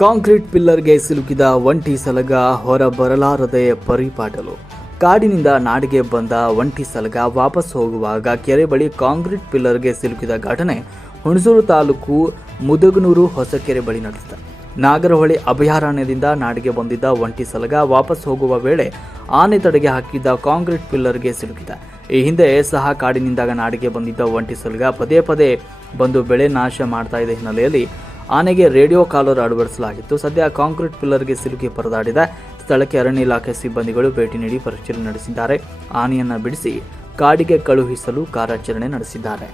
Concrete ಪಿಲ್ಲರ್ಗೆ ಸಿಲುಕಿದ ಒಂಟಿ ಸಲಗ ಹೊರಬರಲಾರದೆ ಪರಿಪಾಟಲು. ಕಾಡಿನಿಂದ ನಾಡಿಗೆ ಬಂದ ಒಂಟಿ ಸಲಗ ವಾಪಸ್ ಹೋಗುವಾಗ ಕೆರೆ ಬಳಿ ಕಾಂಕ್ರೀಟ್ ಪಿಲ್ಲರ್ಗೆ ಸಿಲುಕಿದ ಘಟನೆ ಹುಣಸೂರು ತಾಲೂಕು ಮುದಗನೂರು ಹೊಸಕೆರೆ ಬಳಿ ನಡೆದಿದೆ. ನಾಗರಹೊಳೆ ಅಭಯಾರಣ್ಯದಿಂದ ನಾಡಿಗೆ ಬಂದಿದ್ದ ಒಂಟಿ ಸಲಗ ವಾಪಸ್ ಹೋಗುವ ವೇಳೆ ಆನೆ ತಡೆಗೆ ಹಾಕಿದ್ದ ಕಾಂಕ್ರೀಟ್ ಪಿಲ್ಲರ್ಗೆ ಸಿಲುಕಿದೆ. ಈ ಹಿಂದೆ ಸಹ ಕಾಡಿನಿಂದ ನಾಡಿಗೆ ಬಂದಿದ್ದ ಒಂಟಿ ಸಲಗ ಪದೇ ಪದೇ ಬಂದು ಬೆಳೆ ನಾಶ ಮಾಡ್ತಾ ಇದ್ದ ಹಿನ್ನೆಲೆಯಲ್ಲಿ ಆನೆಗೆ ರೇಡಿಯೋ ಕಾಲರ್ ಅಳವಡಿಸಲಾಗಿತ್ತು. ಸದ್ಯ ಕಾಂಕ್ರೀಟ್ ಪಿಲ್ಲರ್ಗೆ ಸಿಲುಕಿ ಪರದಾಡಿದೆ. ಸ್ಥಳಕ್ಕೆ ಅರಣ್ಯ ಇಲಾಖೆ ಸಿಬ್ಬಂದಿಗಳು ಭೇಟಿ ನೀಡಿ ಪರಿಶೀಲನೆ ನಡೆಸಿದ್ದಾರೆ. ಆನೆಯನ್ನು ಬಿಡಿಸಿ ಕಾಡಿಗೆ ಕಳುಹಿಸಲು ಕಾರ್ಯಾಚರಣೆ ನಡೆಸಿದ್ದಾರೆ.